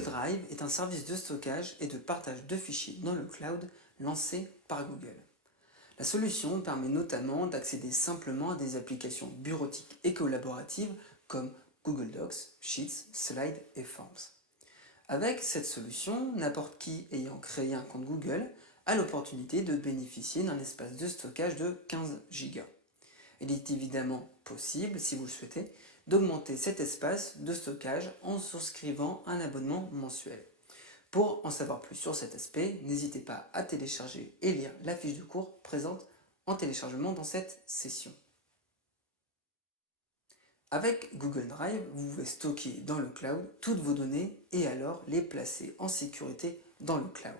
Google Drive est un service de stockage et de partage de fichiers dans le cloud lancé par Google. La solution permet notamment d'accéder simplement à des applications bureautiques et collaboratives comme Google Docs, Sheets, Slides et Forms. Avec cette solution, n'importe qui ayant créé un compte Google a l'opportunité de bénéficier d'un espace de stockage de 15 Go. Il est évidemment possible, si vous le souhaitez, d'augmenter cet espace de stockage en souscrivant un abonnement mensuel. Pour en savoir plus sur cet aspect, n'hésitez pas à télécharger et lire la fiche de cours présente en téléchargement dans cette session. Avec Google Drive, vous pouvez stocker dans le cloud toutes vos données et alors les placer en sécurité dans le cloud.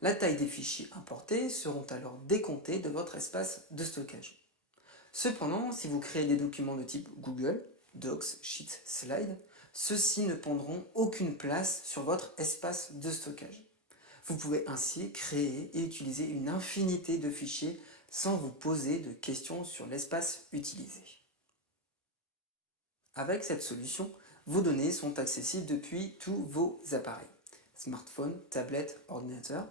La taille des fichiers importés seront alors décomptés de votre espace de stockage. Cependant, si vous créez des documents de type Google, Docs, Sheets, Slides, ceux-ci ne prendront aucune place sur votre espace de stockage. Vous pouvez ainsi créer et utiliser une infinité de fichiers sans vous poser de questions sur l'espace utilisé. Avec cette solution, vos données sont accessibles depuis tous vos appareils, smartphone, tablette, ordinateur.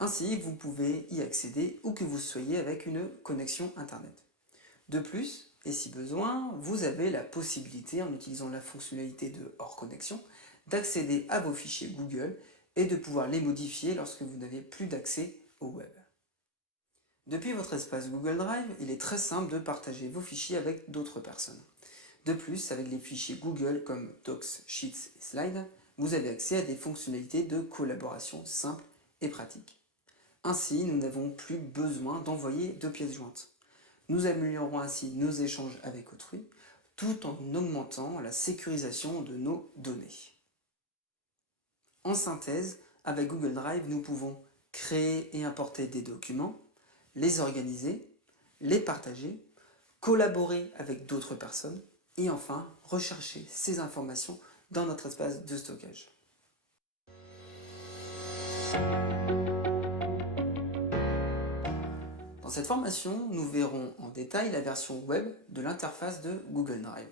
Ainsi, vous pouvez y accéder où que vous soyez avec une connexion Internet. De plus, et si besoin, vous avez la possibilité, en utilisant la fonctionnalité de hors connexion, d'accéder à vos fichiers Google et de pouvoir les modifier lorsque vous n'avez plus d'accès au web. Depuis votre espace Google Drive, il est très simple de partager vos fichiers avec d'autres personnes. De plus, avec les fichiers Google comme Docs, Sheets et Slides, vous avez accès à des fonctionnalités de collaboration simples et pratiques. Ainsi, nous n'avons plus besoin d'envoyer de pièces jointes. Nous améliorons ainsi nos échanges avec autrui, tout en augmentant la sécurisation de nos données. En synthèse, avec Google Drive, nous pouvons créer et importer des documents, les organiser, les partager, collaborer avec d'autres personnes et enfin rechercher ces informations dans notre espace de stockage. Dans cette formation, nous verrons en détail la version web de l'interface de Google Drive.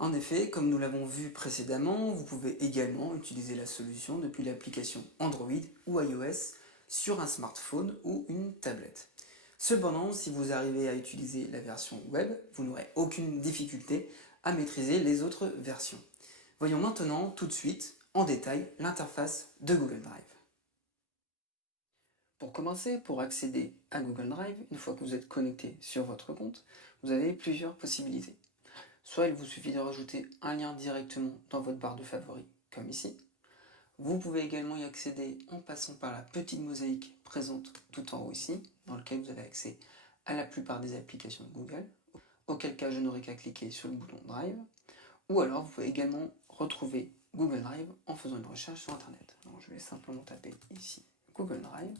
En effet, comme nous l'avons vu précédemment, vous pouvez également utiliser la solution depuis l'application Android ou iOS sur un smartphone ou une tablette. Cependant, si vous arrivez à utiliser la version web, vous n'aurez aucune difficulté à maîtriser les autres versions. Voyons maintenant tout de suite en détail l'interface de Google Drive. Pour commencer, pour accéder à Google Drive, une fois que vous êtes connecté sur votre compte, vous avez plusieurs possibilités. Soit il vous suffit de rajouter un lien directement dans votre barre de favoris, comme ici. Vous pouvez également y accéder en passant par la petite mosaïque présente tout en haut ici, dans laquelle vous avez accès à la plupart des applications de Google, auquel cas je n'aurai qu'à cliquer sur le bouton Drive. Ou alors vous pouvez également retrouver Google Drive en faisant une recherche sur Internet. Donc je vais simplement taper ici Google Drive.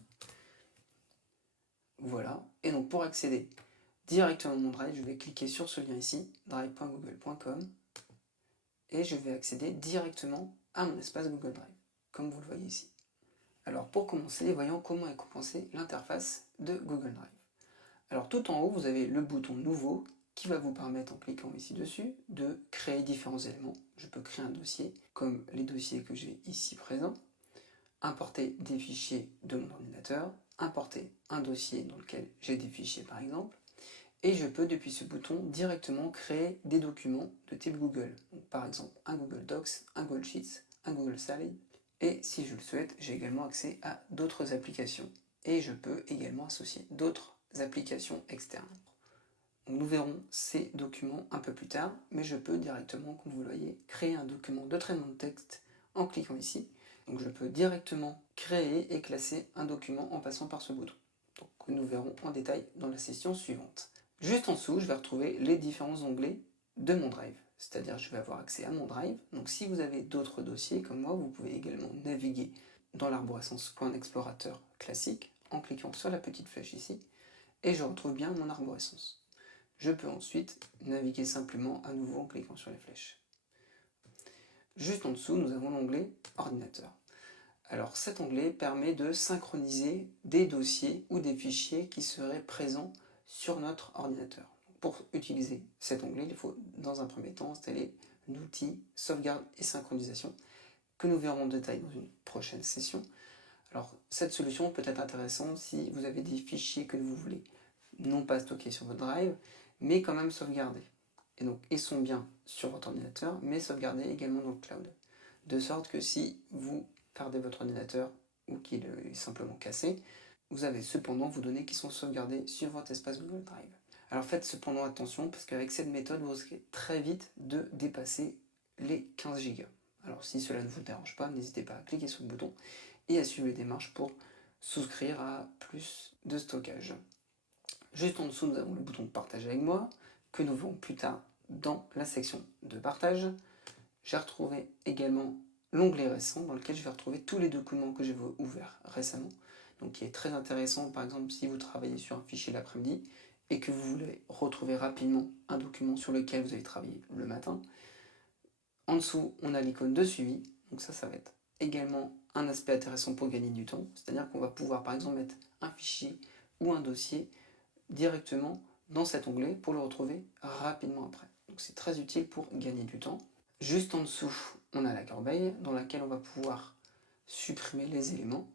Voilà, et donc pour accéder directement à mon Drive, je vais cliquer sur ce lien ici, drive.google.com, et je vais accéder directement à mon espace Google Drive, comme vous le voyez ici. Alors pour commencer, voyons comment est compensée l'interface de Google Drive. Alors tout en haut, vous avez le bouton Nouveau, qui va vous permettre, en cliquant ici dessus, de créer différents éléments. Je peux créer un dossier, comme les dossiers que j'ai ici présents, importer des fichiers de mon ordinateur, importer un dossier dans lequel j'ai des fichiers par exemple, et je peux depuis ce bouton directement créer des documents de type Google. Donc, par exemple un Google Docs, un Google Sheets, un Google Slides, et si je le souhaite, j'ai également accès à d'autres applications, et je peux également associer d'autres applications externes. Donc, nous verrons ces documents un peu plus tard, mais je peux directement, comme vous le voyez, créer un document de traitement de texte en cliquant ici. Donc je peux directement créer et classer un document en passant par ce bouton. Donc nous verrons en détail dans la session suivante. Juste en dessous, je vais retrouver les différents onglets de mon Drive. C'est-à-dire je vais avoir accès à mon Drive. Donc si vous avez d'autres dossiers comme moi, vous pouvez également naviguer dans l'arborescence Point explorateur classique en cliquant sur la petite flèche ici et je retrouve bien mon arborescence. Je peux ensuite naviguer simplement à nouveau en cliquant sur les flèches. Juste en dessous, nous avons l'onglet Ordinateur. Alors cet onglet permet de synchroniser des dossiers ou des fichiers qui seraient présents sur notre ordinateur. Pour utiliser cet onglet, il faut dans un premier temps installer l'outil Sauvegarde et Synchronisation que nous verrons en détail dans une prochaine session. Alors, cette solution peut être intéressante si vous avez des fichiers que vous voulez non pas stocker sur votre drive, mais quand même sauvegarder. Et donc, ils sont bien sur votre ordinateur, mais sauvegardés également dans le cloud. De sorte que si vous perdez votre ordinateur ou qu'il est simplement cassé, vous avez cependant vos données qui sont sauvegardées sur votre espace Google Drive. Alors faites cependant attention, parce qu'avec cette méthode, vous risquez très vite de dépasser les 15 Go. Alors si cela ne vous dérange pas, n'hésitez pas à cliquer sur le bouton et à suivre les démarches pour souscrire à plus de stockage. Juste en dessous, nous avons le bouton Partager avec moi, que nous verrons plus tard dans la section de partage. J'ai retrouvé également l'onglet récent, dans lequel je vais retrouver tous les documents que j'ai ouverts récemment, donc qui est très intéressant, par exemple, si vous travaillez sur un fichier l'après-midi, et que vous voulez retrouver rapidement un document sur lequel vous avez travaillé le matin. En dessous, on a l'icône de suivi, donc ça va être également un aspect intéressant pour gagner du temps, c'est-à-dire qu'on va pouvoir par exemple mettre un fichier ou un dossier directement dans cet onglet pour le retrouver rapidement après. Donc c'est très utile pour gagner du temps. Juste en dessous, on a la corbeille dans laquelle on va pouvoir supprimer les éléments.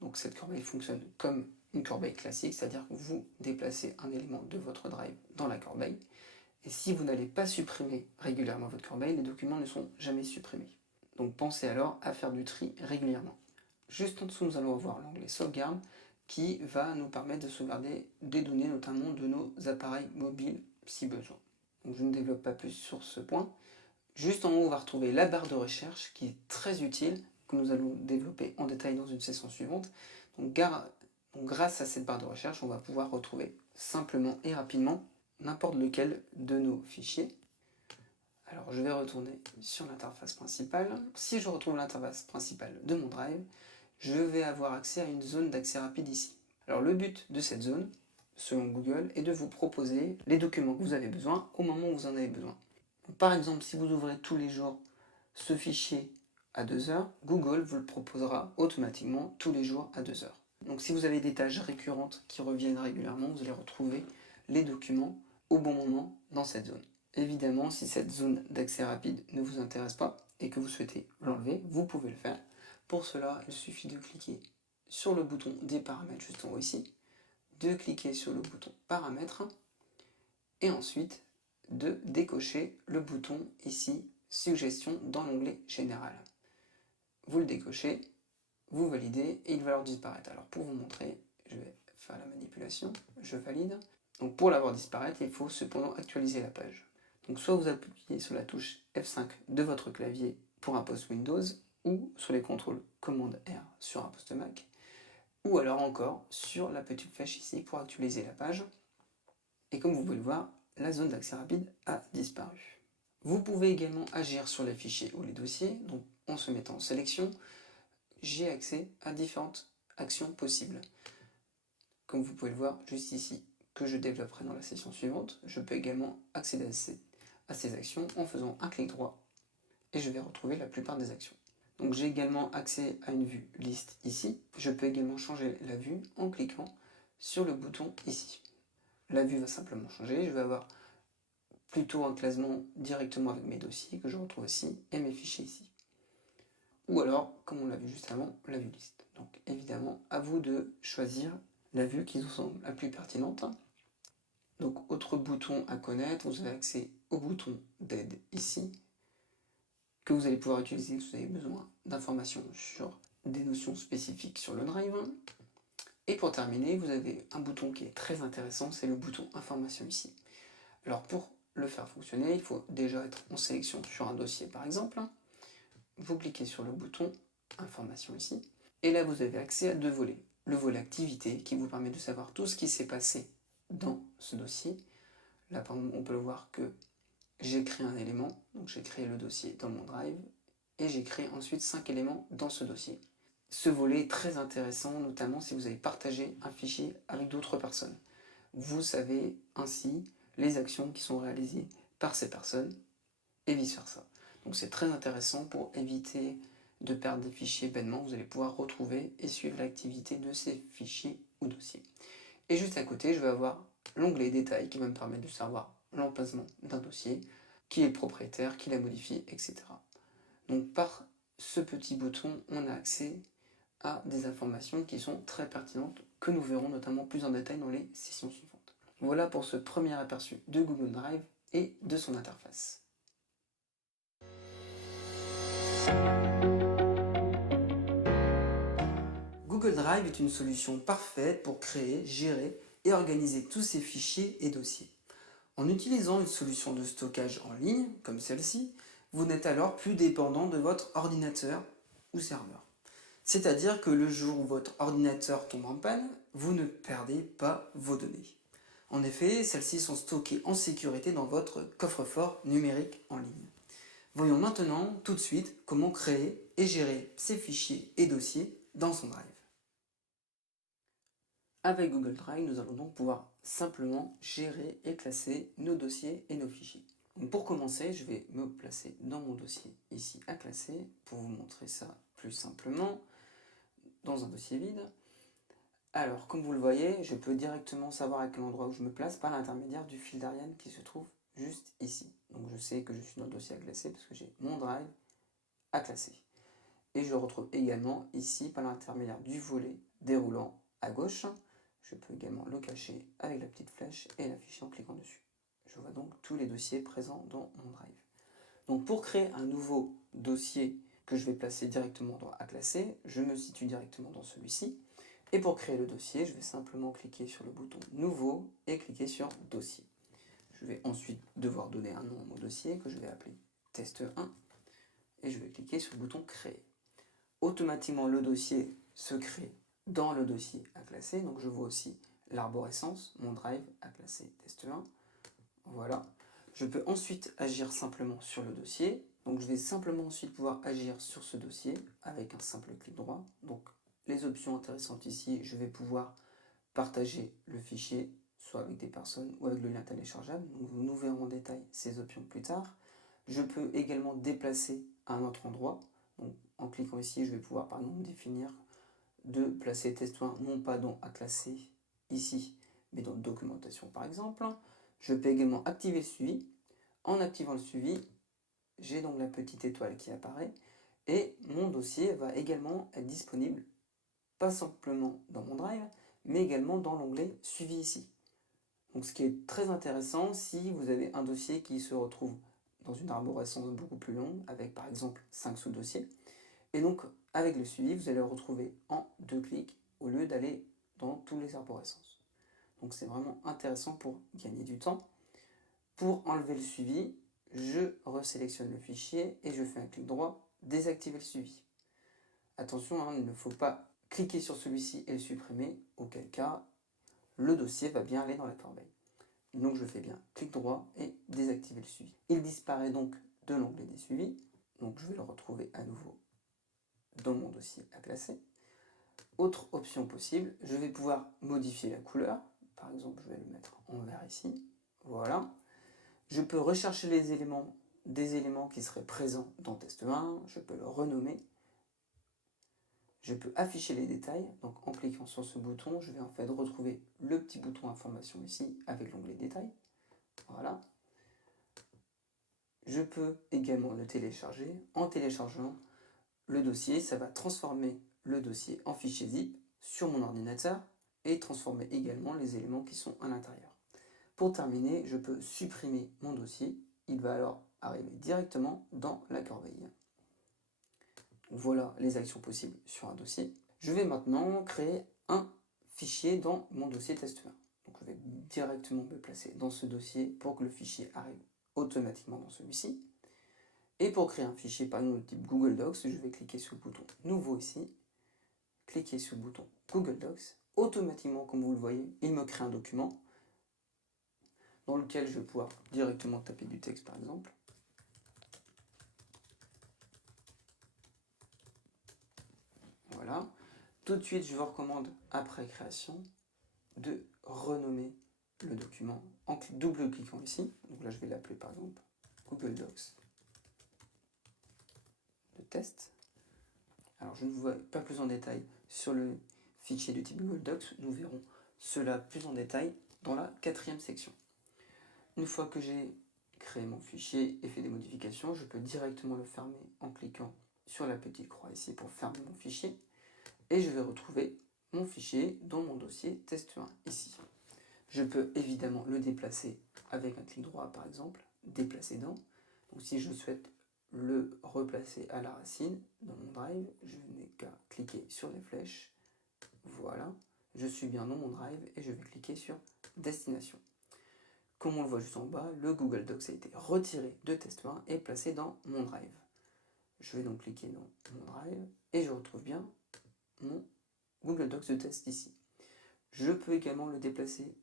Donc cette corbeille fonctionne comme une corbeille classique, c'est-à-dire que vous déplacez un élément de votre drive dans la corbeille. Et si vous n'allez pas supprimer régulièrement votre corbeille, les documents ne sont jamais supprimés. Donc pensez alors à faire du tri régulièrement. Juste en dessous, nous allons avoir l'onglet sauvegarde qui va nous permettre de sauvegarder des données, notamment de nos appareils mobiles si besoin. Donc je ne développe pas plus sur ce point. Juste en haut, on va retrouver la barre de recherche qui est très utile, que nous allons développer en détail dans une session suivante. Donc grâce à cette barre de recherche, on va pouvoir retrouver simplement et rapidement n'importe lequel de nos fichiers. Alors je vais retourner sur l'interface principale. Si je retrouve l'interface principale de mon drive, je vais avoir accès à une zone d'accès rapide ici. Alors le but de cette zone, selon Google, est de vous proposer les documents que vous avez besoin au moment où vous en avez besoin. Par exemple, si vous ouvrez tous les jours ce fichier à 2 heures, Google vous le proposera automatiquement tous les jours à 2 heures. Donc si vous avez des tâches récurrentes qui reviennent régulièrement, vous allez retrouver les documents au bon moment dans cette zone. Évidemment, si cette zone d'accès rapide ne vous intéresse pas et que vous souhaitez l'enlever, vous pouvez le faire. Pour cela, il suffit de cliquer sur le bouton des paramètres juste en haut ici, de cliquer sur le bouton paramètres et ensuite de décocher le bouton ici suggestion dans l'onglet général. Vous le décochez, vous validez et il va alors disparaître. Alors pour vous montrer, je vais faire la manipulation, je valide. Donc pour l'avoir disparaître, il faut cependant actualiser la page. Donc soit vous appuyez sur la touche F5 de votre clavier pour un poste Windows ou sur les contrôles commande R sur un poste Mac, ou alors encore sur la petite flèche ici pour actualiser la page. Et comme vous pouvez le voir, la zone d'accès rapide a disparu. Vous pouvez également agir sur les fichiers ou les dossiers, donc en se mettant en sélection, j'ai accès à différentes actions possibles. Comme vous pouvez le voir juste ici, que je développerai dans la session suivante, je peux également accéder à ces actions en faisant un clic droit et je vais retrouver la plupart des actions. Donc j'ai également accès à une vue liste ici. Je peux également changer la vue en cliquant sur le bouton ici. La vue va simplement changer, je vais avoir plutôt un classement directement avec mes dossiers que je retrouve ici et mes fichiers ici. Ou alors, comme on l'a vu juste avant, la vue liste. Donc évidemment, à vous de choisir la vue qui vous semble la plus pertinente. Donc autre bouton à connaître, vous avez accès au bouton d'aide ici, que vous allez pouvoir utiliser si vous avez besoin d'informations sur des notions spécifiques sur le drive. Et pour terminer, vous avez un bouton qui est très intéressant, c'est le bouton information ici. Alors pour le faire fonctionner, il faut déjà être en sélection sur un dossier par exemple. Vous cliquez sur le bouton information ici, et là vous avez accès à deux volets. Le volet activité qui vous permet de savoir tout ce qui s'est passé dans ce dossier. Là par exemple, on peut le voir que j'ai créé un élément, donc j'ai créé le dossier dans mon drive, et j'ai créé ensuite 5 éléments dans ce dossier. Ce volet est très intéressant, notamment si vous avez partagé un fichier avec d'autres personnes. Vous savez ainsi les actions qui sont réalisées par ces personnes, et vice versa. Donc c'est très intéressant pour éviter de perdre des fichiers bêtement. Vous allez pouvoir retrouver et suivre l'activité de ces fichiers ou dossiers. Et juste à côté, je vais avoir l'onglet détails qui va me permettre de savoir l'emplacement d'un dossier, qui est le propriétaire, qui l'a modifié, etc. Donc par ce petit bouton, on a accès à des informations qui sont très pertinentes, que nous verrons notamment plus en détail dans les sessions suivantes. Voilà pour ce premier aperçu de Google Drive et de son interface. Google Drive est une solution parfaite pour créer, gérer et organiser tous ces fichiers et dossiers. En utilisant une solution de stockage en ligne, comme celle-ci, vous n'êtes alors plus dépendant de votre ordinateur ou serveur. C'est-à-dire que le jour où votre ordinateur tombe en panne, vous ne perdez pas vos données. En effet, celles-ci sont stockées en sécurité dans votre coffre-fort numérique en ligne. Voyons maintenant tout de suite comment créer et gérer ces fichiers et dossiers dans son Drive. Avec Google Drive, nous allons donc pouvoir simplement gérer et classer nos dossiers et nos fichiers. Donc pour commencer, je vais me placer dans mon dossier ici à classer pour vous montrer ça plus simplement dans un dossier vide. Alors, comme vous le voyez, je peux directement savoir à quel endroit où je me place par l'intermédiaire du fil d'Ariane qui se trouve juste ici. Donc je sais que je suis dans le dossier à classer parce que j'ai mon Drive à classer. Et je le retrouve également ici par l'intermédiaire du volet déroulant à gauche. Je peux également le cacher avec la petite flèche et l'afficher en cliquant dessus. Je vois donc tous les dossiers présents dans mon Drive. Donc pour créer un nouveau dossier que je vais placer directement dans à classer, je me situe directement dans celui-ci. Et pour créer le dossier, je vais simplement cliquer sur le bouton Nouveau et cliquer sur Dossier. Je vais ensuite devoir donner un nom à mon dossier que je vais appeler Test 1 et je vais cliquer sur le bouton Créer. Automatiquement, le dossier se crée dans le dossier à classer. Donc je vois aussi l'arborescence, mon Drive à classer Test 1. Voilà. Je peux ensuite agir simplement sur le dossier. Donc je vais simplement ensuite pouvoir agir sur ce dossier avec un simple clic droit. Donc les options intéressantes ici, je vais pouvoir partager le fichier, soit avec des personnes ou avec le lien téléchargeable. Donc nous verrons en détail ces options plus tard. Je peux également déplacer à un autre endroit. Donc en cliquant ici, je vais pouvoir par exemple définir de placer test 1 non pas dans à classer ici, mais dans documentation par exemple. Je peux également activer le suivi. En activant le suivi, j'ai donc la petite étoile qui apparaît et mon dossier va également être disponible pas simplement dans mon Drive, mais également dans l'onglet Suivi ici. Donc ce qui est très intéressant si vous avez un dossier qui se retrouve dans une arborescence beaucoup plus longue, avec par exemple 5 sous-dossiers. Et donc avec le suivi, vous allez le retrouver en 2 clics au lieu d'aller dans toutes les arborescences. Donc c'est vraiment intéressant pour gagner du temps. Pour enlever le suivi, je resélectionne le fichier et je fais un clic droit, désactiver le suivi. Attention, hein, il ne faut pas cliquer sur celui-ci et le supprimer, auquel cas le dossier va bien aller dans la corbeille. Donc je fais bien clic droit et désactiver le suivi. Il disparaît donc de l'onglet des suivis, donc je vais le retrouver à nouveau dans mon dossier à classer. Autre option possible, je vais pouvoir modifier la couleur, par exemple je vais le mettre en vert ici, voilà. Je peux rechercher les éléments, des éléments qui seraient présents dans test 1, je peux le renommer. Je peux afficher les détails, donc en cliquant sur ce bouton, je vais en fait retrouver le petit bouton information ici avec l'onglet détails. Voilà. Je peux également le télécharger. En téléchargeant le dossier, ça va transformer le dossier en fichier zip sur mon ordinateur et transformer également les éléments qui sont à l'intérieur. Pour terminer, je peux supprimer mon dossier. Il va alors arriver directement dans la corbeille. Voilà les actions possibles sur un dossier. Je vais maintenant créer un fichier dans mon dossier test 1. Donc je vais directement me placer dans ce dossier pour que le fichier arrive automatiquement dans celui-ci. Et pour créer un fichier par exemple de type Google Docs, je vais cliquer sur le bouton Nouveau ici, cliquer sur le bouton Google Docs. Automatiquement, comme vous le voyez, il me crée un document dans lequel je vais pouvoir directement taper du texte par exemple. Voilà. Tout de suite, je vous recommande, après création, de renommer le document en double-cliquant ici. Donc là, je vais l'appeler par exemple Google Docs de test. Alors, je ne vous vois pas plus en détail sur le fichier de type Google Docs. Nous verrons cela plus en détail dans la 4e section. Une fois que j'ai créé mon fichier et fait des modifications, je peux directement le fermer en cliquant sur la petite croix ici pour fermer mon fichier et je vais retrouver mon fichier dans mon dossier test1 ici. Je peux évidemment le déplacer avec un clic droit par exemple, déplacer dans. Donc si je souhaite le replacer à la racine dans mon drive, je n'ai qu'à cliquer sur les flèches. Voilà, je suis bien dans mon drive et je vais cliquer sur destination. Comme on le voit juste en bas, le Google Docs a été retiré de test1 et placé dans mon drive. Je vais donc cliquer dans mon drive et je retrouve bien mon Google Docs de test ici. Je peux également le déplacer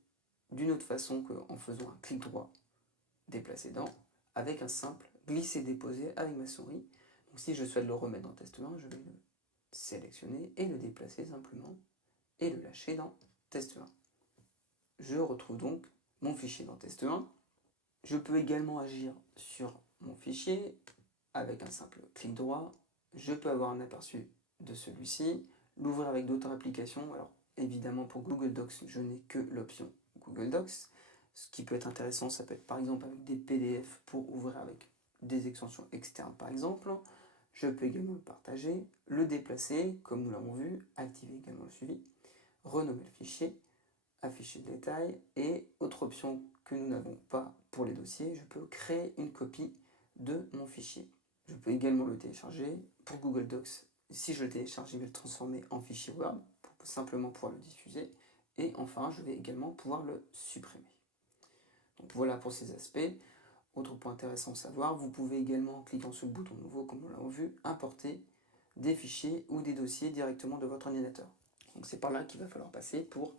d'une autre façon qu'en faisant un clic droit, déplacer dans, avec un simple glisser-déposer avec ma souris. Donc si je souhaite le remettre dans test1, je vais le sélectionner et le déplacer simplement et le lâcher dans test1. Je retrouve donc mon fichier dans test1. Je peux également agir sur mon fichier avec un simple clic droit. Je peux avoir un aperçu de celui-ci, l'ouvrir avec d'autres applications. Alors évidemment pour Google Docs, je n'ai que l'option Google Docs. Ce qui peut être intéressant, ça peut être par exemple avec des PDF pour ouvrir avec des extensions externes par exemple. Je peux également le partager, le déplacer comme nous l'avons vu, activer également le suivi, renommer le fichier, afficher le détail et autre option que nous n'avons pas pour les dossiers, je peux créer une copie de mon fichier. Je peux également le télécharger. Pour Google Docs, si je le télécharge, je vais le transformer en fichier Word pour simplement pouvoir le diffuser. Et enfin, je vais également pouvoir le supprimer. Donc voilà pour ces aspects. Autre point intéressant à savoir, vous pouvez également, en cliquant sur le bouton nouveau, comme on l'a vu, importer des fichiers ou des dossiers directement de votre ordinateur. Donc c'est par là qu'il va falloir passer pour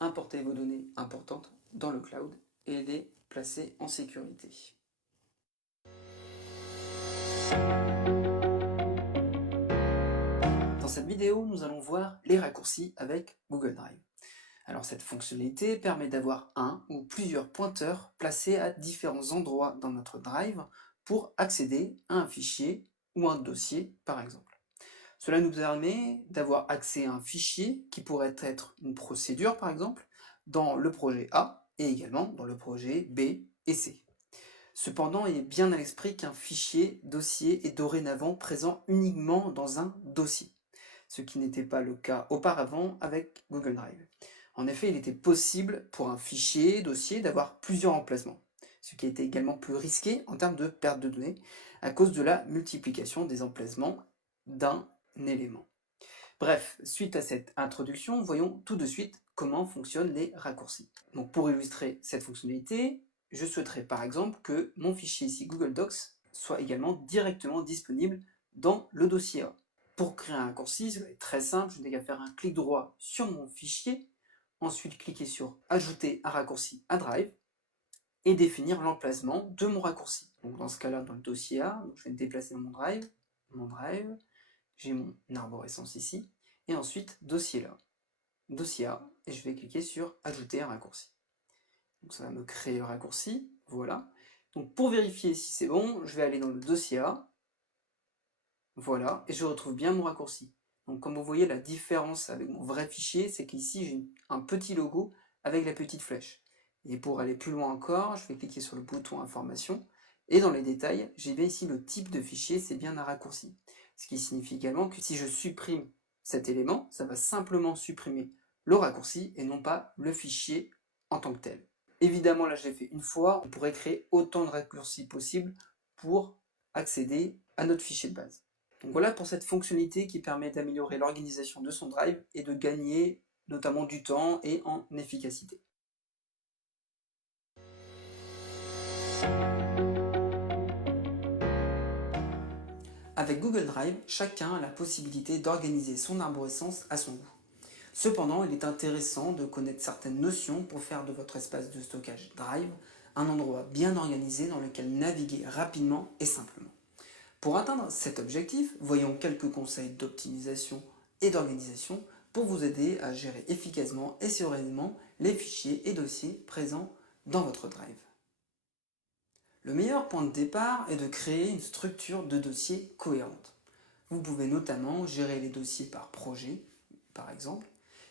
importer vos données importantes dans le cloud et les placer en sécurité. Dans cette vidéo, nous allons voir les raccourcis avec Google Drive. Alors cette fonctionnalité permet d'avoir un ou plusieurs pointeurs placés à différents endroits dans notre Drive pour accéder à un fichier ou un dossier par exemple. Cela nous permet d'avoir accès à un fichier qui pourrait être une procédure par exemple dans le projet A et également dans le projet B et C. Cependant, il est bien à l'esprit qu'un fichier dossier est dorénavant présent uniquement dans un dossier, ce qui n'était pas le cas auparavant avec Google Drive. En effet, il était possible pour un fichier dossier d'avoir plusieurs emplacements, ce qui était également plus risqué en termes de perte de données à cause de la multiplication des emplacements d'un élément. Bref, suite à cette introduction, voyons tout de suite comment fonctionnent les raccourcis. Donc pour illustrer cette fonctionnalité, je souhaiterais par exemple que mon fichier ici Google Docs soit également directement disponible dans le dossier A. Pour créer un raccourci, c'est très simple, je n'ai qu'à faire un clic droit sur mon fichier, ensuite cliquer sur Ajouter un raccourci à Drive et définir l'emplacement de mon raccourci. Donc dans ce cas-là, dans le dossier A, je vais me déplacer dans mon Drive, j'ai mon arborescence ici, et ensuite dossier là, dossier A, et je vais cliquer sur Ajouter un raccourci. Donc ça va me créer le raccourci, voilà. Donc pour vérifier si c'est bon, je vais aller dans le dossier A, voilà, et je retrouve bien mon raccourci. Donc comme vous voyez, la différence avec mon vrai fichier, c'est qu'ici j'ai un petit logo avec la petite flèche. Et pour aller plus loin encore, je vais cliquer sur le bouton Information, et dans les détails, j'ai bien ici le type de fichier, c'est bien un raccourci. Ce qui signifie également que si je supprime cet élément, ça va simplement supprimer le raccourci et non pas le fichier en tant que tel. Évidemment, là je l'ai fait une fois, on pourrait créer autant de raccourcis possibles pour accéder à notre fichier de base. Donc voilà pour cette fonctionnalité qui permet d'améliorer l'organisation de son drive et de gagner notamment du temps et en efficacité. Avec Google Drive, chacun a la possibilité d'organiser son arborescence à son goût. Cependant, il est intéressant de connaître certaines notions pour faire de votre espace de stockage Drive un endroit bien organisé dans lequel naviguer rapidement et simplement. Pour atteindre cet objectif, voyons quelques conseils d'optimisation et d'organisation pour vous aider à gérer efficacement et sereinement les fichiers et dossiers présents dans votre Drive. Le meilleur point de départ est de créer une structure de dossier cohérente. Vous pouvez notamment gérer les dossiers par projet, par exemple,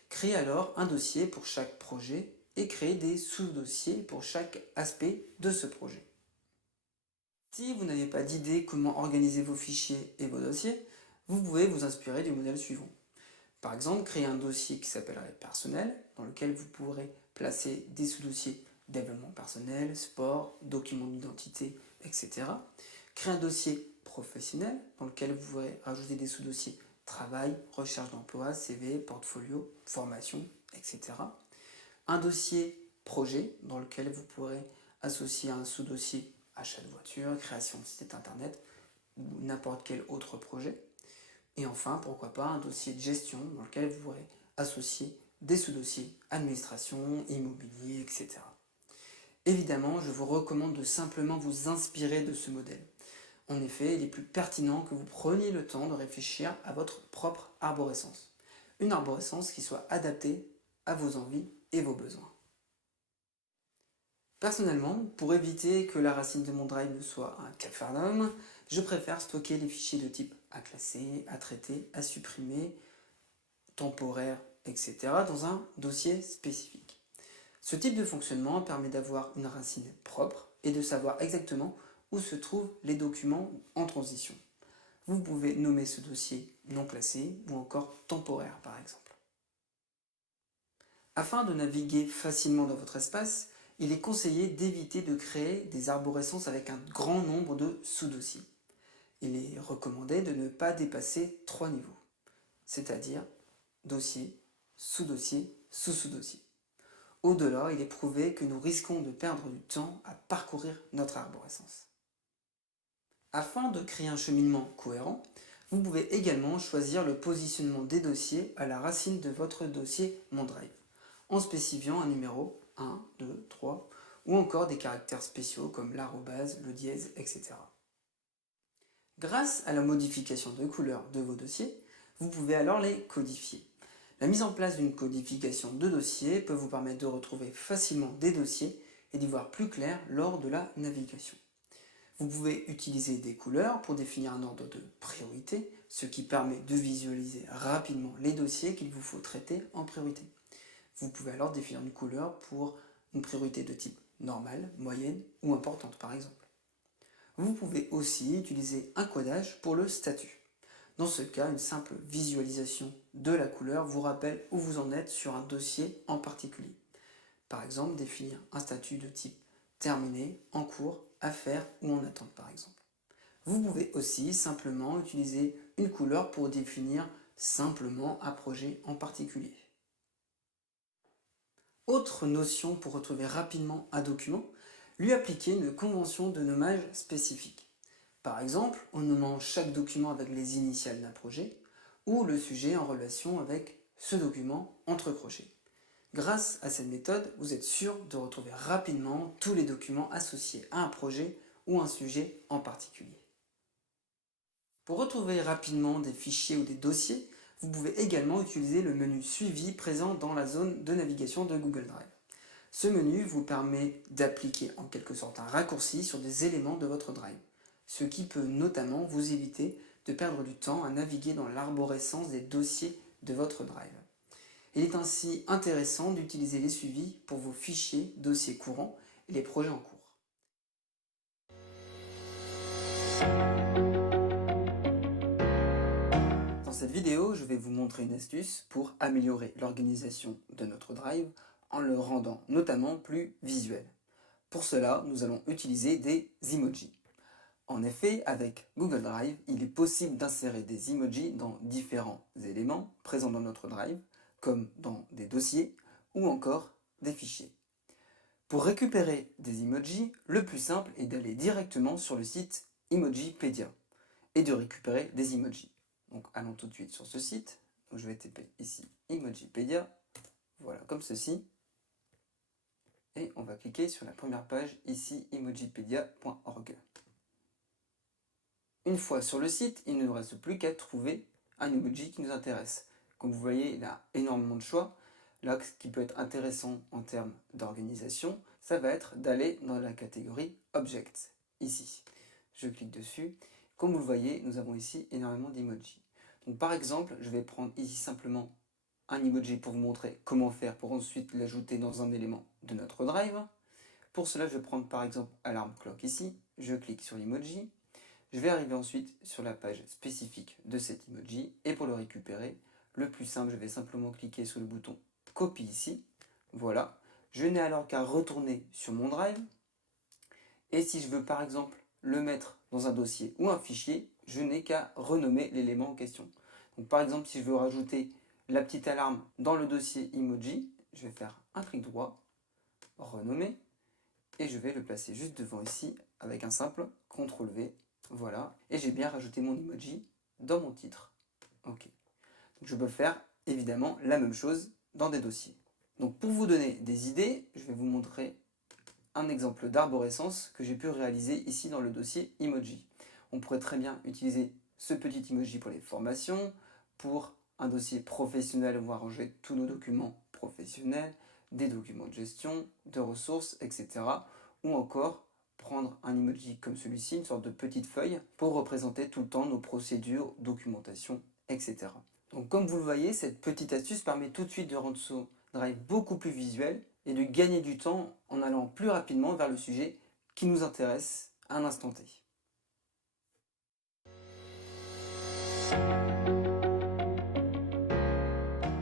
créer alors un dossier pour chaque projet et créer des sous-dossiers pour chaque aspect de ce projet. Si vous n'avez pas d'idée comment organiser vos fichiers et vos dossiers, Vous pouvez vous inspirer du modèle suivant. Par exemple, créer un dossier qui s'appellerait personnel, dans lequel vous pourrez placer des sous-dossiers développement personnel, sport, documents d'identité, etc. Créer un dossier professionnel, dans lequel vous pourrez ajouter des sous-dossiers travail, recherche d'emploi, CV, portfolio, formation, etc. Un dossier projet, dans lequel vous pourrez associer un sous-dossier achat de voiture, création de site internet ou n'importe quel autre projet. Et enfin, pourquoi pas, un dossier de gestion dans lequel vous pourrez associer des sous-dossiers administration, immobilier, etc. Évidemment, je vous recommande de simplement vous inspirer de ce modèle. En effet, il est plus pertinent que vous preniez le temps de réfléchir à votre propre arborescence. Une arborescence qui soit adaptée à vos envies et vos besoins. Personnellement, pour éviter que la racine de mon drive ne soit un capharnaüm, je préfère stocker les fichiers de type à classer, à traiter, à supprimer, temporaire, etc. dans un dossier spécifique. Ce type de fonctionnement permet d'avoir une racine propre et de savoir exactement où se trouvent les documents en transition. Vous pouvez nommer ce dossier non classé ou encore temporaire par exemple. Afin de naviguer facilement dans votre espace, il est conseillé d'éviter de créer des arborescences avec un grand nombre de sous-dossiers. Il est recommandé de ne pas dépasser 3 niveaux, c'est-à-dire dossier, sous-dossier, sous-sous-dossier. Au-delà, il est prouvé que nous risquons de perdre du temps à parcourir notre arborescence. Afin de créer un cheminement cohérent, vous pouvez également choisir le positionnement des dossiers à la racine de votre dossier MonDrive, en spécifiant un numéro 1, 2, 3, ou encore des caractères spéciaux comme l'arrobase, le dièse, etc. Grâce à la modification de couleur de vos dossiers, vous pouvez alors les codifier. La mise en place d'une codification de dossiers peut vous permettre de retrouver facilement des dossiers et d'y voir plus clair lors de la navigation. Vous pouvez utiliser des couleurs pour définir un ordre de priorité, ce qui permet de visualiser rapidement les dossiers qu'il vous faut traiter en priorité. Vous pouvez alors définir une couleur pour une priorité de type normale, moyenne ou importante par exemple. Vous pouvez aussi utiliser un codage pour le statut. Dans ce cas, une simple visualisation de la couleur vous rappelle où vous en êtes sur un dossier en particulier. Par exemple, définir un statut de type terminé, en cours, à faire ou en attente par exemple. Vous pouvez aussi simplement utiliser une couleur pour définir simplement un projet en particulier. Autre notion pour retrouver rapidement un document, lui appliquer une convention de nommage spécifique. Par exemple, en nommant chaque document avec les initiales d'un projet ou le sujet en relation avec ce document entre crochets. Grâce à cette méthode, vous êtes sûr de retrouver rapidement tous les documents associés à un projet ou un sujet en particulier. Pour retrouver rapidement des fichiers ou des dossiers, vous pouvez également utiliser le menu Suivi présent dans la zone de navigation de Google Drive. Ce menu vous permet d'appliquer en quelque sorte un raccourci sur des éléments de votre Drive, ce qui peut notamment vous éviter de perdre du temps à naviguer dans l'arborescence des dossiers de votre Drive. Il est ainsi intéressant d'utiliser les suivis pour vos fichiers, dossiers courants et les projets en cours. Dans cette vidéo, je vais vous montrer une astuce pour améliorer l'organisation de notre Drive en le rendant notamment plus visuel. Pour cela, nous allons utiliser des emojis. En effet, avec Google Drive, il est possible d'insérer des emojis dans différents éléments présents dans notre Drive, comme dans des dossiers ou encore des fichiers. Pour récupérer des emojis, le plus simple est d'aller directement sur le site Emojipedia et de récupérer des emojis. Donc allons tout de suite sur ce site. Donc, je vais taper ici Emojipedia, voilà comme ceci. Et on va cliquer sur la première page ici emojipedia.org. Une fois sur le site, il ne nous reste plus qu'à trouver un emoji qui nous intéresse. Comme vous voyez, il y a énormément de choix. Là, ce qui peut être intéressant en termes d'organisation, ça va être d'aller dans la catégorie Objects, ici. Je clique dessus. Comme vous le voyez, nous avons ici énormément d'emojis. Donc par exemple, je vais prendre ici simplement un emoji pour vous montrer comment faire pour ensuite l'ajouter dans un élément de notre Drive. Pour cela, je vais prendre par exemple Alarm Clock ici. Je clique sur l'emoji. Je vais arriver ensuite sur la page spécifique de cet emoji et pour le récupérer, le plus simple, je vais simplement cliquer sur le bouton copie ici. Voilà. Je n'ai alors qu'à retourner sur mon drive et si je veux par exemple le mettre dans un dossier ou un fichier, je n'ai qu'à renommer l'élément en question. Donc par exemple, si je veux rajouter la petite alarme dans le dossier emoji, je vais faire un clic droit, renommer, et je vais le placer juste devant ici avec un simple CTRL V. Voilà, et j'ai bien rajouté mon emoji dans mon titre. Ok. Donc je peux faire évidemment la même chose dans des dossiers. Donc pour vous donner des idées, je vais vous montrer un exemple d'arborescence que j'ai pu réaliser ici dans le dossier emoji. On pourrait très bien utiliser ce petit emoji pour les formations, pour un dossier professionnel, on va ranger tous nos documents professionnels, des documents de gestion, de ressources, etc. Ou encore prendre un emoji comme celui-ci, une sorte de petite feuille, pour représenter tout le temps nos procédures, documentation, etc. Donc comme vous le voyez, cette petite astuce permet tout de suite de rendre ce drive beaucoup plus visuel et de gagner du temps en allant plus rapidement vers le sujet qui nous intéresse à un instant T.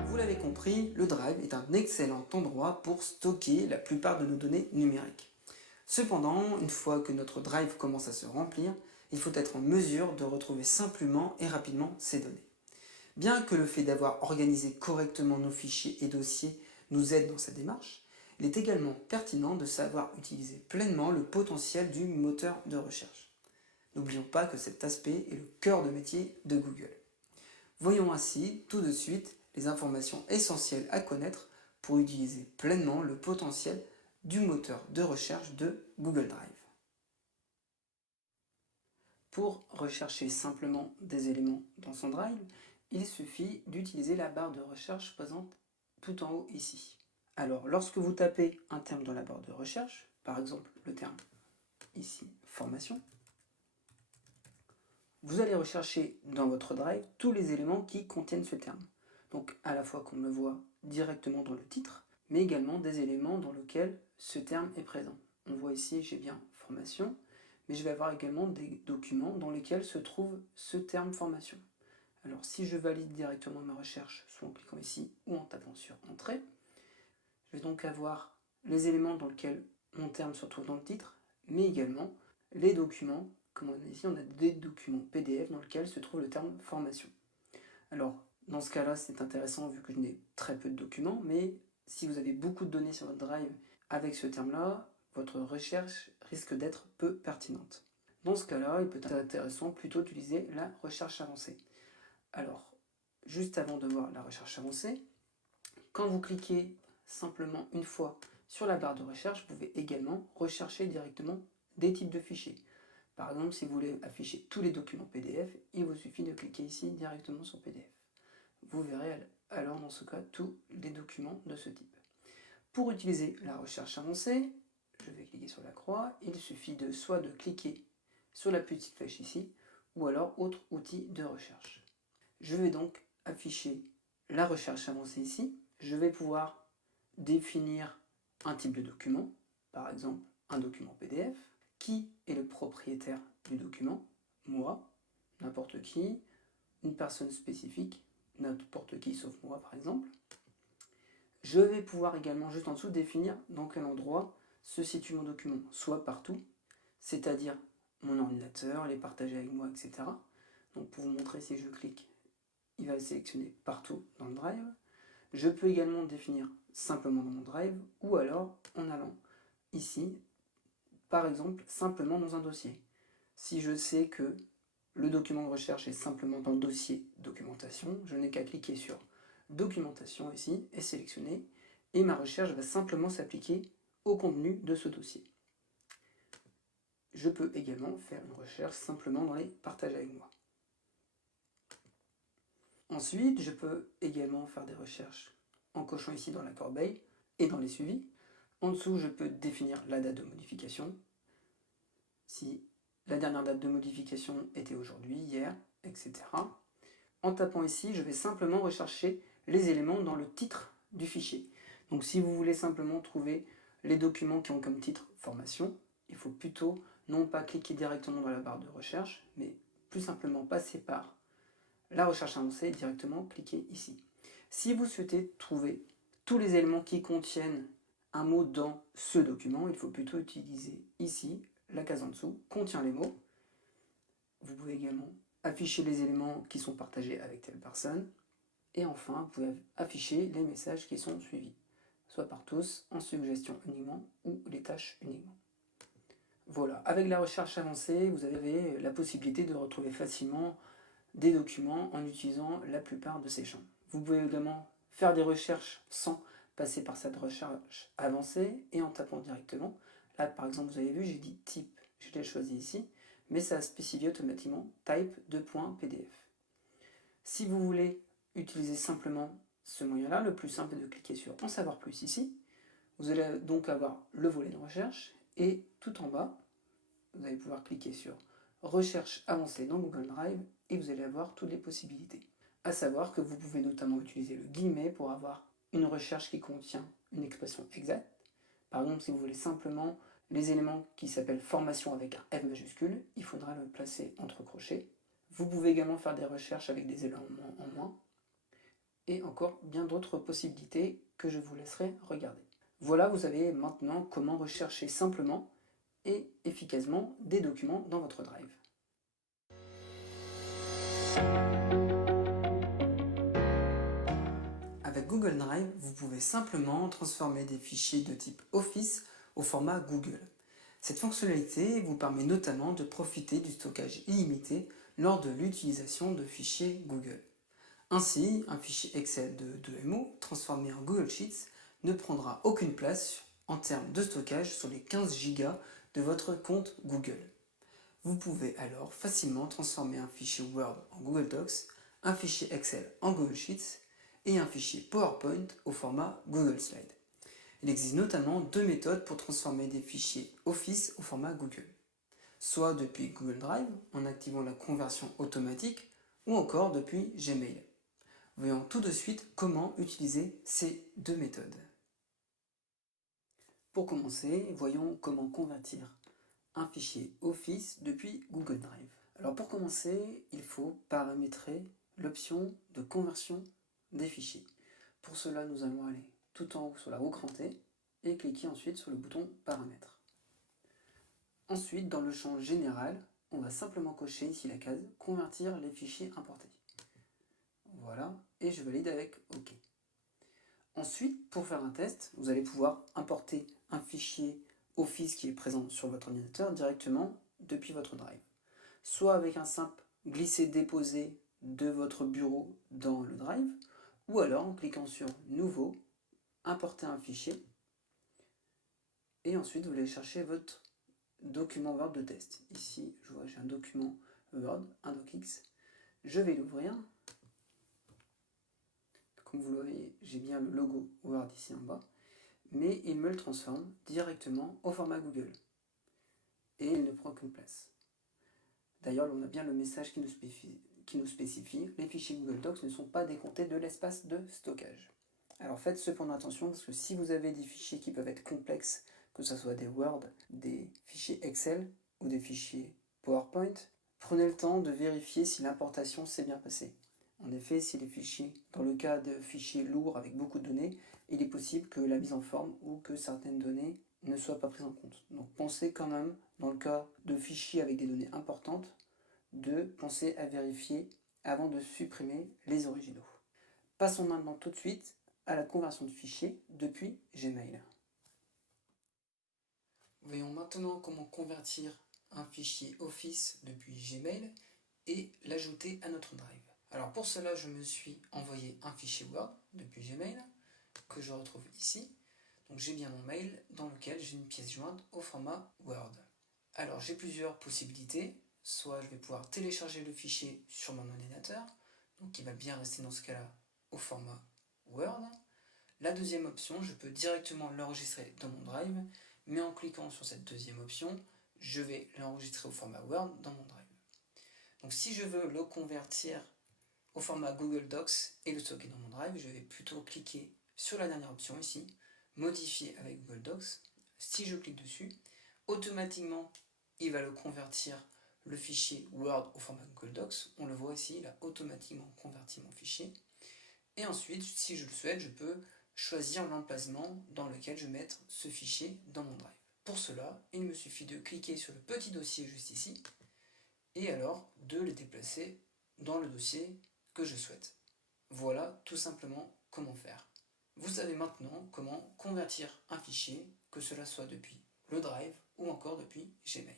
Vous l'avez compris, le Drive est un excellent endroit pour stocker la plupart de nos données numériques. Cependant, une fois que notre Drive commence à se remplir, il faut être en mesure de retrouver simplement et rapidement ces données. Bien que le fait d'avoir organisé correctement nos fichiers et dossiers nous aide dans cette démarche, il est également pertinent de savoir utiliser pleinement le potentiel du moteur de recherche. N'oublions pas que cet aspect est le cœur de métier de Google. Voyons ainsi tout de suite les informations essentielles à connaître pour utiliser pleinement le potentiel du moteur de recherche de Google Drive. Pour rechercher simplement des éléments dans son Drive, il suffit d'utiliser la barre de recherche présente tout en haut ici. Alors, lorsque vous tapez un terme dans la barre de recherche, par exemple le terme ici formation, vous allez rechercher dans votre Drive tous les éléments qui contiennent ce terme. Donc à la fois qu'on le voit directement dans le titre, mais également des éléments dans lesquels ce terme est présent. On voit ici, j'ai bien formation, mais je vais avoir également des documents dans lesquels se trouve ce terme formation. Alors si je valide directement ma recherche, soit en cliquant ici ou en tapant sur Entrée, je vais donc avoir les éléments dans lesquels mon terme se retrouve dans le titre, mais également les documents, comme on a ici, on a des documents PDF dans lesquels se trouve le terme formation. Alors, dans ce cas-là, c'est intéressant vu que je n'ai très peu de documents, mais si vous avez beaucoup de données sur votre Drive avec ce terme-là, votre recherche risque d'être peu pertinente. Dans ce cas-là, il peut être intéressant plutôt d'utiliser la recherche avancée. Alors, juste avant de voir la recherche avancée, quand vous cliquez simplement une fois sur la barre de recherche, vous pouvez également rechercher directement des types de fichiers. Par exemple, si vous voulez afficher tous les documents PDF, il vous suffit de cliquer ici directement sur PDF. Vous verrez alors dans ce cas tous les documents de ce type. Pour utiliser la recherche avancée, je vais cliquer sur la croix, il suffit de soit de cliquer sur la petite flèche ici, ou alors autre outil de recherche. Je vais donc afficher la recherche avancée ici. Je vais pouvoir définir un type de document, par exemple un document PDF. Qui est le propriétaire du document? Moi, n'importe qui, une personne spécifique, n'importe qui sauf moi par exemple. Je vais pouvoir également juste en dessous définir dans quel endroit se situe mon document, soit partout, c'est-à-dire mon ordinateur, les partager avec moi, etc. Donc pour vous montrer, si je clique, il va sélectionner partout dans le Drive. Je peux également définir simplement dans mon Drive ou alors en allant ici, par exemple, simplement dans un dossier. Si je sais que le document de recherche est simplement dans le dossier documentation, je n'ai qu'à cliquer sur documentation ici et sélectionner et ma recherche va simplement s'appliquer au contenu de ce dossier. Je peux également faire une recherche simplement dans les partages avec moi. Ensuite, je peux également faire des recherches en cochant ici dans la corbeille et dans les suivis. En dessous, je peux définir la date de modification. Si la dernière date de modification était aujourd'hui, hier, etc. En tapant ici, je vais simplement rechercher les éléments dans le titre du fichier. Donc si vous voulez simplement trouver les documents qui ont comme titre formation, il faut plutôt non pas cliquer directement dans la barre de recherche, mais plus simplement passer par la recherche avancée et directement cliquer ici. Si vous souhaitez trouver tous les éléments qui contiennent un mot dans ce document, il faut plutôt utiliser ici, la case en dessous, contient les mots. Vous pouvez également afficher les éléments qui sont partagés avec telle personne. Et enfin, vous pouvez afficher les messages qui sont suivis, soit par tous, en suggestion uniquement, ou les tâches uniquement. Voilà, avec la recherche avancée, vous avez la possibilité de retrouver facilement des documents en utilisant la plupart de ces champs. Vous pouvez également faire des recherches sans passer par cette recherche avancée et en tapant directement. Là, par exemple, vous avez vu, j'ai dit type, je l'ai choisi ici, mais ça spécifie automatiquement type .pdf. Si vous voulez utiliser simplement ce moyen-là, le plus simple est de cliquer sur en savoir plus ici. Vous allez donc avoir le volet de recherche et tout en bas, vous allez pouvoir cliquer sur recherche avancée dans Google Drive et vous allez avoir toutes les possibilités. À savoir que vous pouvez notamment utiliser le guillemet pour avoir une recherche qui contient une expression exacte. Par exemple, si vous voulez simplement les éléments qui s'appellent formation avec un F majuscule, il faudra le placer entre crochets. Vous pouvez également faire des recherches avec des éléments en moins et encore bien d'autres possibilités que je vous laisserai regarder. Voilà, vous savez maintenant comment rechercher simplement et efficacement des documents dans votre Drive. Avec Google Drive, vous pouvez simplement transformer des fichiers de type Office au format Google. Cette fonctionnalité vous permet notamment de profiter du stockage illimité lors de l'utilisation de fichiers Google. Ainsi, un fichier Excel de 2 MO transformé en Google Sheets ne prendra aucune place en termes de stockage sur les 15 Go de votre compte Google. Vous pouvez alors facilement transformer un fichier Word en Google Docs, un fichier Excel en Google Sheets et un fichier PowerPoint au format Google Slide. Il existe notamment deux méthodes pour transformer des fichiers Office au format Google. Soit depuis Google Drive en activant la conversion automatique ou encore depuis Gmail. Voyons tout de suite comment utiliser ces deux méthodes. Pour commencer, voyons comment convertir un fichier Office depuis Google Drive. Alors pour commencer, il faut paramétrer l'option de conversion des fichiers. Pour cela, nous allons aller tout en haut sur la roue crantée et cliquer ensuite sur le bouton Paramètres. Ensuite, dans le champ Général, on va simplement cocher ici la case Convertir les fichiers importés. Voilà, et je valide avec OK. Ensuite, pour faire un test, vous allez pouvoir importer un fichier Office qui est présent sur votre ordinateur directement depuis votre Drive. Soit avec un simple glisser-déposer de votre bureau dans le Drive, ou alors en cliquant sur Nouveau, importer un fichier, et ensuite vous allez chercher votre document Word de test. Ici, je vois j'ai un document Word, un docx. Je vais l'ouvrir. Comme vous le voyez, j'ai bien le logo Word ici en bas, mais il me le transforme directement au format Google. Et il ne prend aucune place. D'ailleurs, on a bien le message qui nous spécifie les fichiers Google Docs ne sont pas décomptés de l'espace de stockage. Alors faites cependant attention parce que si vous avez des fichiers qui peuvent être complexes, que ce soit des Word, des fichiers Excel ou des fichiers PowerPoint, prenez le temps de vérifier si l'importation s'est bien passée. En effet, si les fichiers, dans le cas de fichiers lourds avec beaucoup de données, il est possible que la mise en forme ou que certaines données ne soient pas prises en compte. Donc pensez quand même, dans le cas de fichiers avec des données importantes, de penser à vérifier avant de supprimer les originaux. Passons maintenant tout de suite à la conversion de fichiers depuis Gmail. Voyons maintenant comment convertir un fichier Office depuis Gmail et l'ajouter à notre Drive. Alors pour cela, je me suis envoyé un fichier Word depuis Gmail que je retrouve ici. Donc j'ai bien mon mail dans lequel j'ai une pièce jointe au format Word. Alors j'ai plusieurs possibilités. Soit je vais pouvoir télécharger le fichier sur mon ordinateur, donc il va bien rester dans ce cas-là au format Word. La deuxième option, je peux directement l'enregistrer dans mon Drive, mais en cliquant sur cette deuxième option, je vais l'enregistrer au format Word dans mon Drive. Donc si je veux le convertir au format Google Docs et le stocker dans mon Drive, je vais plutôt cliquer sur la dernière option ici, modifier avec Google Docs. Si je clique dessus, automatiquement, il va le convertir le fichier Word au format Google Docs. On le voit ici, il a automatiquement converti mon fichier. Et ensuite, si je le souhaite, je peux choisir l'emplacement dans lequel je vais mettre ce fichier dans mon Drive. Pour cela, il me suffit de cliquer sur le petit dossier juste ici, et alors de le déplacer dans le dossier que je souhaite. Voilà tout simplement comment faire. Vous savez maintenant comment convertir un fichier, que cela soit depuis le Drive ou encore depuis Gmail.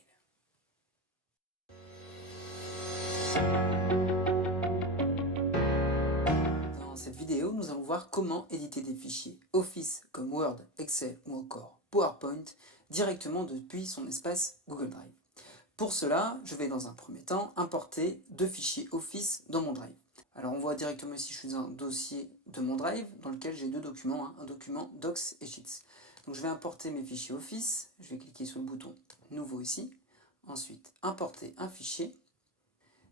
Dans cette vidéo, nous allons voir comment éditer des fichiers Office comme Word, Excel ou encore PowerPoint directement depuis son espace Google Drive. Pour cela, je vais dans un premier temps importer deux fichiers Office dans mon Drive. Alors on voit directement ici, je suis dans un dossier de mon Drive dans lequel j'ai deux documents, un document Docs et Sheets. Donc je vais importer mes fichiers Office, je vais cliquer sur le bouton Nouveau ici, ensuite importer un fichier,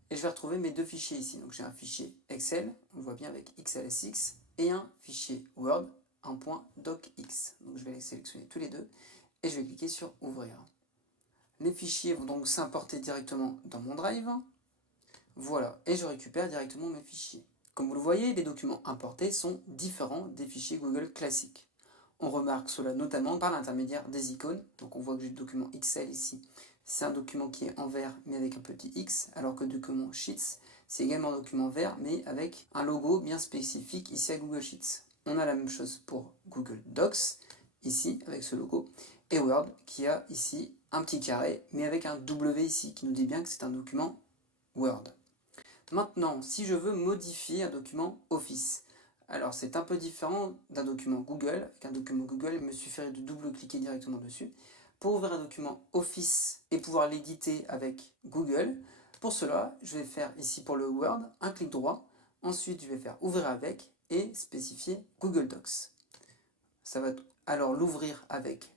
et je vais retrouver mes deux fichiers ici. Donc j'ai un fichier Excel, on le voit bien avec XLSX, et un fichier Word, un point docx. Donc je vais les sélectionner tous les deux, et je vais cliquer sur Ouvrir. Les fichiers vont donc s'importer directement dans mon Drive. Voilà, et je récupère directement mes fichiers. Comme vous le voyez, les documents importés sont différents des fichiers Google classiques. On remarque cela notamment par l'intermédiaire des icônes. Donc on voit que j'ai le document Excel ici. C'est un document qui est en vert mais avec un petit X, alors que le document Sheets, c'est également un document vert mais avec un logo bien spécifique ici à Google Sheets. On a la même chose pour Google Docs, ici avec ce logo, et Word qui a ici un petit carré mais avec un W ici qui nous dit bien que c'est un document Word. Maintenant, si je veux modifier un document Office, alors c'est un peu différent d'un document Google. Avec un document Google, il me suffirait de double-cliquer directement dessus. Pour ouvrir un document Office et pouvoir l'éditer avec Google, pour cela, je vais faire ici pour le Word un clic droit. Ensuite, je vais faire Ouvrir avec et spécifier Google Docs. Ça va alors l'ouvrir avec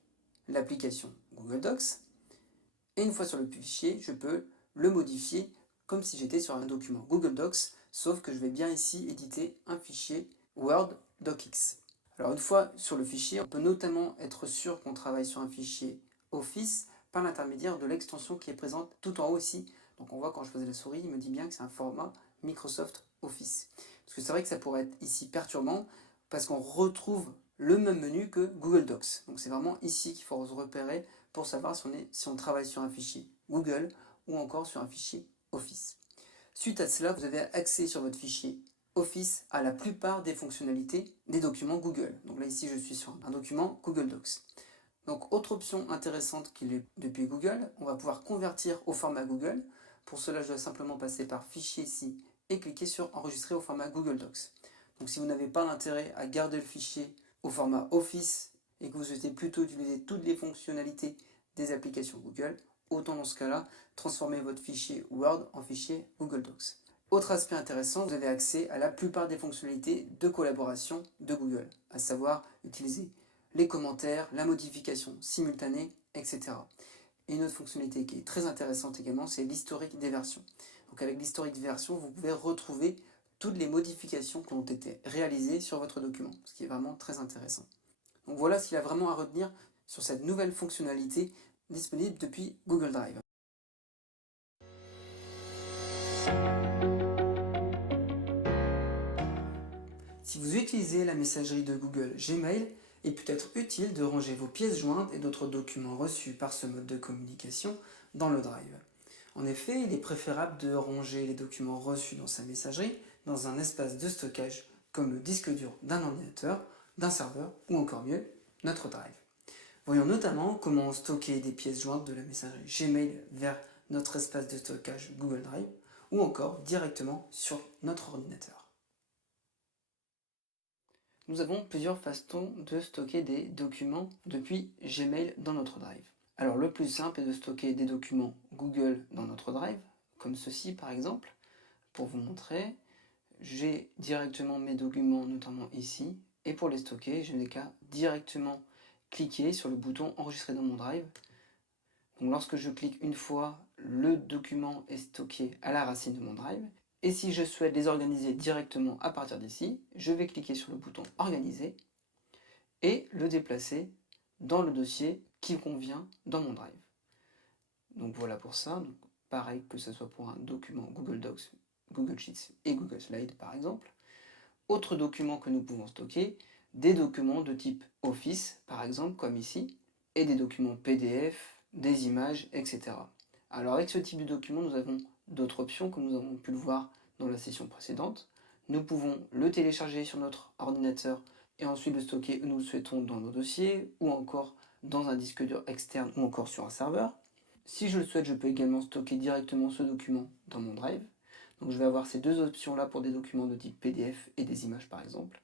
l'application Google Docs. Et une fois sur le fichier, je peux le modifier comme si j'étais sur un document Google Docs, sauf que je vais bien ici éditer un fichier Word docx. Alors une fois sur le fichier, on peut notamment être sûr qu'on travaille sur un fichier Office par l'intermédiaire de l'extension qui est présente tout en haut ici. Donc on voit quand je faisais la souris, il me dit bien que c'est un format Microsoft Office. Parce que c'est vrai que ça pourrait être ici perturbant, parce qu'on retrouve le même menu que Google Docs. Donc c'est vraiment ici qu'il faut se repérer pour savoir si on travaille sur un fichier Google ou encore sur un fichier Office. Suite à cela, vous avez accès sur votre fichier Office à la plupart des fonctionnalités des documents Google. Donc là ici je suis sur un document Google Docs. Donc autre option intéressante qu'il est depuis Google, on va pouvoir convertir au format Google. Pour cela je dois simplement passer par Fichier ici et cliquer sur Enregistrer au format Google Docs. Donc si vous n'avez pas d'intérêt à garder le fichier au format Office et que vous souhaitez plutôt utiliser toutes les fonctionnalités des applications Google, autant dans ce cas-là, transformer votre fichier Word en fichier Google Docs. Autre aspect intéressant, vous avez accès à la plupart des fonctionnalités de collaboration de Google, à savoir utiliser les commentaires, la modification simultanée, etc. Et une autre fonctionnalité qui est très intéressante également, c'est l'historique des versions. Donc avec l'historique des versions, vous pouvez retrouver toutes les modifications qui ont été réalisées sur votre document, ce qui est vraiment très intéressant. Donc voilà ce qu'il y a vraiment à retenir sur cette nouvelle fonctionnalité disponible depuis Google Drive. Si vous utilisez la messagerie de Google Gmail, il peut être utile de ranger vos pièces jointes et d'autres documents reçus par ce mode de communication dans le Drive. En effet, il est préférable de ranger les documents reçus dans sa messagerie dans un espace de stockage comme le disque dur d'un ordinateur, d'un serveur ou encore mieux, notre Drive. Voyons notamment comment stocker des pièces jointes de la messagerie Gmail vers notre espace de stockage Google Drive ou encore directement sur notre ordinateur. Nous avons plusieurs façons de stocker des documents depuis Gmail dans notre Drive. Alors le plus simple est de stocker des documents Google dans notre Drive, comme ceci par exemple. Pour vous montrer, j'ai directement mes documents notamment ici, et pour les stocker, je n'ai qu'à directement cliquer sur le bouton Enregistrer dans mon Drive. Donc lorsque je clique une fois, le document est stocké à la racine de mon Drive. Et si je souhaite les organiser directement à partir d'ici, je vais cliquer sur le bouton Organiser et le déplacer dans le dossier qui convient dans mon Drive. Donc voilà pour ça. Donc, pareil que ce soit pour un document Google Docs, Google Sheets et Google Slides par exemple. Autre document que nous pouvons stocker, des documents de type Office par exemple comme ici, et des documents PDF, des images, etc. Alors avec ce type de document, nous avons d'autres options comme nous avons pu le voir dans la session précédente. Nous pouvons le télécharger sur notre ordinateur et ensuite le stocker où nous le souhaitons dans nos dossiers ou encore dans un disque dur externe ou encore sur un serveur. Si je le souhaite, je peux également stocker directement ce document dans mon Drive. Donc je vais avoir ces deux options-là pour des documents de type PDF et des images par exemple.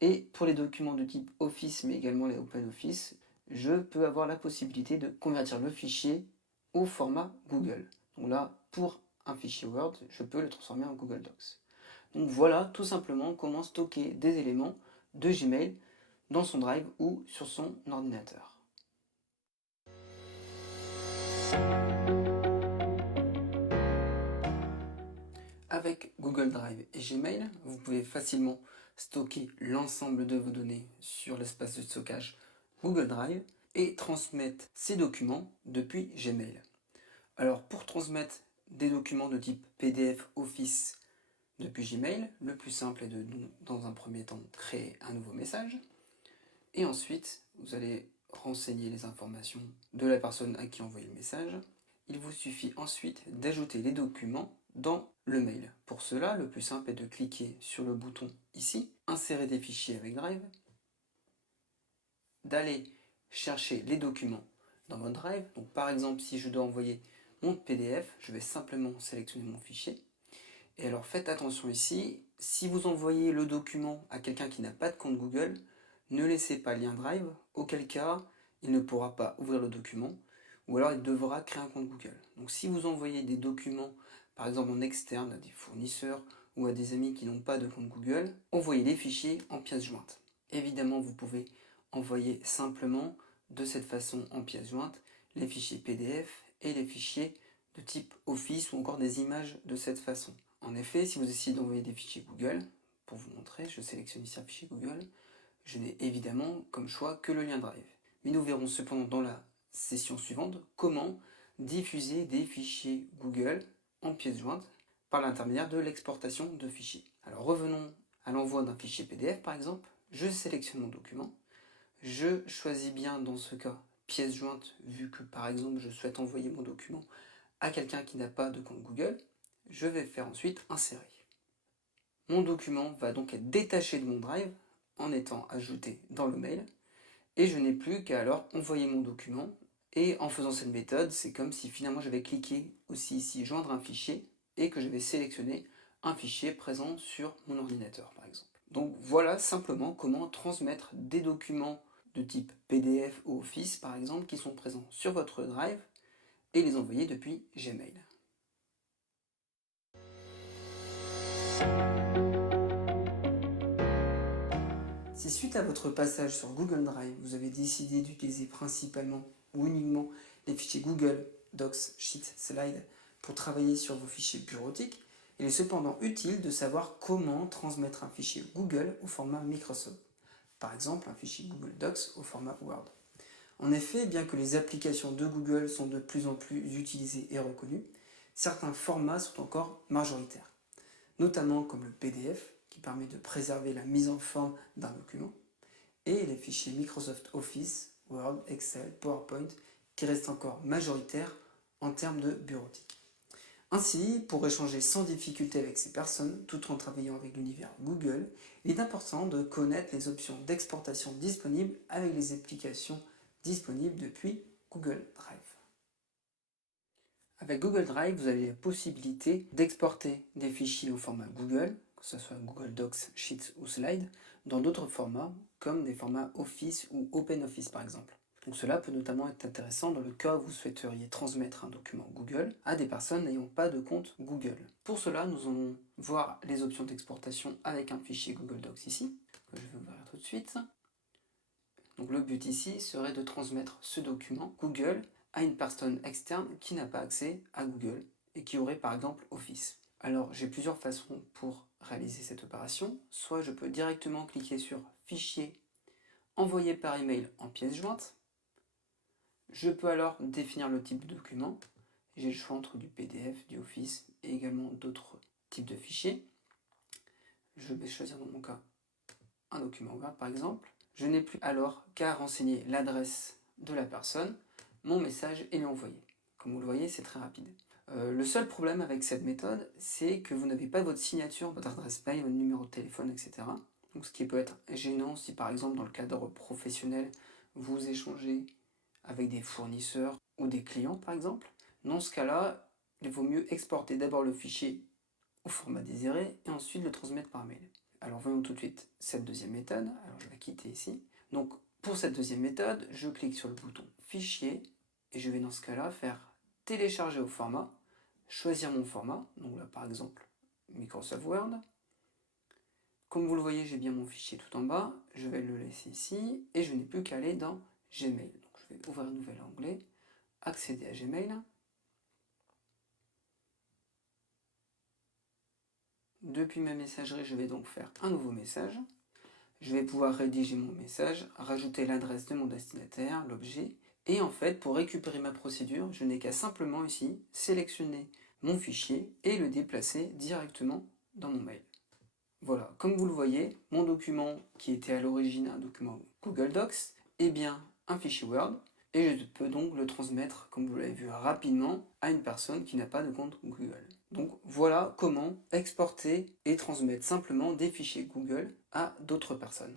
Et pour les documents de type Office, mais également les OpenOffice, je peux avoir la possibilité de convertir le fichier au format Google. Donc là, pour un fichier Word, je peux le transformer en Google Docs. Donc voilà tout simplement comment stocker des éléments de Gmail dans son Drive ou sur son ordinateur. Avec Google Drive et Gmail, vous pouvez facilement stocker l'ensemble de vos données sur l'espace de stockage Google Drive et transmettre ces documents depuis Gmail. Alors pour transmettre des documents de type PDF Office depuis Gmail, le plus simple est de, dans un premier temps, créer un nouveau message. Et ensuite, vous allez renseigner les informations de la personne à qui envoyer le message. Il vous suffit ensuite d'ajouter les documents dans le mail. Pour cela, le plus simple est de cliquer sur le bouton ici, insérer des fichiers avec Drive, d'aller chercher les documents dans votre Drive. Donc par exemple, si je dois envoyer mon PDF, je vais simplement sélectionner mon fichier. Et alors faites attention ici, si vous envoyez le document à quelqu'un qui n'a pas de compte Google, ne laissez pas le lien Drive, auquel cas il ne pourra pas ouvrir le document, ou alors il devra créer un compte Google. Donc si vous envoyez des documents, par exemple en externe, à des fournisseurs ou à des amis qui n'ont pas de compte Google, envoyez les fichiers en pièces jointes. Évidemment, vous pouvez envoyer simplement de cette façon en pièces jointes les fichiers PDF et les fichiers de type Office ou encore des images de cette façon. En effet, si vous essayez d'envoyer des fichiers Google, pour vous montrer, je sélectionne ici un fichier Google, je n'ai évidemment comme choix que le lien Drive. Mais nous verrons cependant dans la session suivante comment diffuser des fichiers Google en pièces jointes par l'intermédiaire de l'exportation de fichiers. Alors revenons à l'envoi d'un fichier PDF par exemple, je sélectionne mon document, je choisis bien dans ce cas pièce jointe vu que par exemple je souhaite envoyer mon document à quelqu'un qui n'a pas de compte Google, je vais faire ensuite insérer. Mon document va donc être détaché de mon Drive en étant ajouté dans le mail et je n'ai plus qu'à alors envoyer mon document et en faisant cette méthode, c'est comme si finalement j'avais cliqué aussi ici joindre un fichier et que j'avais sélectionné un fichier présent sur mon ordinateur par exemple. Donc voilà simplement comment transmettre des documents de type PDF ou Office par exemple qui sont présents sur votre Drive et les envoyer depuis Gmail. Si suite à votre passage sur Google Drive, vous avez décidé d'utiliser principalement ou uniquement les fichiers Google, Docs, Sheets, Slides pour travailler sur vos fichiers bureautiques, il est cependant utile de savoir comment transmettre un fichier Google au format Microsoft. Par exemple, un fichier Google Docs au format Word. En effet, bien que les applications de Google sont de plus en plus utilisées et reconnues, certains formats sont encore majoritaires, notamment comme le PDF, qui permet de préserver la mise en forme d'un document, et les fichiers Microsoft Office, Word, Excel, PowerPoint, qui restent encore majoritaires en termes de bureautique. Ainsi, pour échanger sans difficulté avec ces personnes, tout en travaillant avec l'univers Google, il est important de connaître les options d'exportation disponibles avec les applications disponibles depuis Google Drive. Avec Google Drive, vous avez la possibilité d'exporter des fichiers au format Google, que ce soit Google Docs, Sheets ou Slides, dans d'autres formats, comme des formats Office ou OpenOffice par exemple. Donc cela peut notamment être intéressant dans le cas où vous souhaiteriez transmettre un document Google à des personnes n'ayant pas de compte Google. Pour cela, nous allons voir les options d'exportation avec un fichier Google Docs ici, que je vais ouvrir tout de suite. Donc le but ici serait de transmettre ce document Google à une personne externe qui n'a pas accès à Google et qui aurait par exemple Office. Alors j'ai plusieurs façons pour réaliser cette opération. Soit je peux directement cliquer sur Fichier, envoyer par email en pièce jointe. Je peux alors définir le type de document. J'ai le choix entre du PDF, du Office et également d'autres types de fichiers. Je vais choisir dans mon cas un document Word par exemple. Je n'ai plus alors qu'à renseigner l'adresse de la personne, mon message et lui envoyer. Comme vous le voyez, c'est très rapide. Le seul problème avec cette méthode, c'est que vous n'avez pas votre signature, votre adresse mail, votre numéro de téléphone, etc. Donc ce qui peut être gênant si par exemple dans le cadre professionnel, vous échangez avec des fournisseurs ou des clients par exemple. Dans ce cas-là, il vaut mieux exporter d'abord le fichier au format désiré et ensuite le transmettre par mail. Alors voyons tout de suite cette deuxième méthode. Alors je vais quitter ici. Donc pour cette deuxième méthode, je clique sur le bouton Fichier et je vais dans ce cas-là faire télécharger au format, choisir mon format, donc là par exemple Microsoft Word. Comme vous le voyez, j'ai bien mon fichier tout en bas, je vais le laisser ici et je n'ai plus qu'à aller dans Gmail. Donc je vais ouvrir un nouvel onglet, accéder à Gmail. Depuis ma messagerie, je vais donc faire un nouveau message. Je vais pouvoir rédiger mon message, rajouter l'adresse de mon destinataire, l'objet, et en fait, pour récupérer ma procédure, je n'ai qu'à simplement ici sélectionner mon fichier et le déplacer directement dans mon mail. Voilà, comme vous le voyez, mon document qui était à l'origine un document Google Docs est bien un fichier Word, et je peux donc le transmettre, comme vous l'avez vu rapidement, à une personne qui n'a pas de compte Google. Donc voilà comment exporter et transmettre simplement des fichiers Google à d'autres personnes.